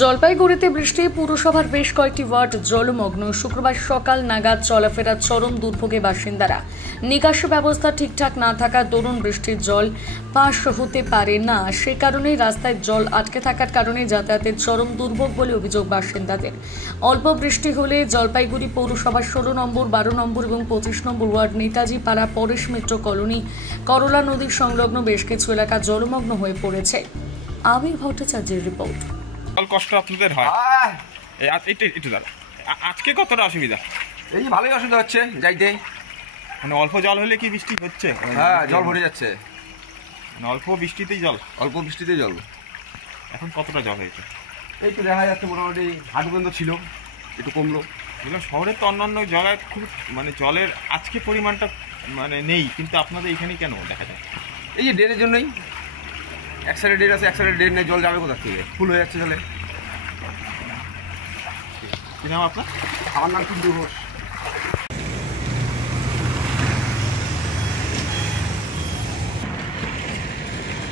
জলপাইগুড়িতে বৃষ্টি, পুরসভার বেশ কয়েকটি ওয়ার্ড জলমগ্ন। শুক্রবার সকাল নাগাদ চলাফেরার চরম দুর্ভোগে বাসিন্দারা। নিকাশি ব্যবস্থা ঠিকঠাক না থাকা দরুন বৃষ্টির জল পাস হতে পারে না, সে কারণেই রাস্তায় জল আটকে থাকার কারণে যাতায়াতের চরম দুর্ভোগ বলে অভিযোগ বাসিন্দাদের। অল্প বৃষ্টি হলে জলপাইগুড়ি পৌরসভার 16 নম্বর, 12 নম্বর এবং 25 নম্বর ওয়ার্ড, নেতাজি পাড়া, পরেশ মিত্র কলোনি, করলা নদীর সংলগ্ন বেশ কিছু এলাকা জলমগ্ন হয়ে পড়েছে। আমি ভট্টাচার্যের রিপোর্ট। কষ্ট আপনাদের হয় একটু দাঁড়া। আজকে কতটা অসুবিধা? এই যে ভালোই অসুবিধা হচ্ছে যাইতে। মানে অল্প জল হলে কি বৃষ্টি হচ্ছে? হ্যাঁ, জল ভরে যাচ্ছে। মানে অল্প বৃষ্টিতেই জল? অল্প বৃষ্টিতেই জল। এখন কতটা জল হয়েছে? এই তো দেখা যাচ্ছে মোটামুটি হাঁটু পর্যন্ত ছিল, একটু কমলো। এগুলো শহরের তো অন্যান্য জায়গায় খুব মানে জলের আজকে পরিমাণটা মানে নেই, কিন্তু আপনাদের এখানে কেন দেখা যায়? এই যে ড্রেনের জন্যই, এক সাইডে ড্রেন আছে, এক সাইডে ড্রেন নেই, জল যাবে কোথা থেকে? ফুল হয়ে যাচ্ছে জলে। কি নাম আপনার? আমার নাম কিন্তু ঘোষ।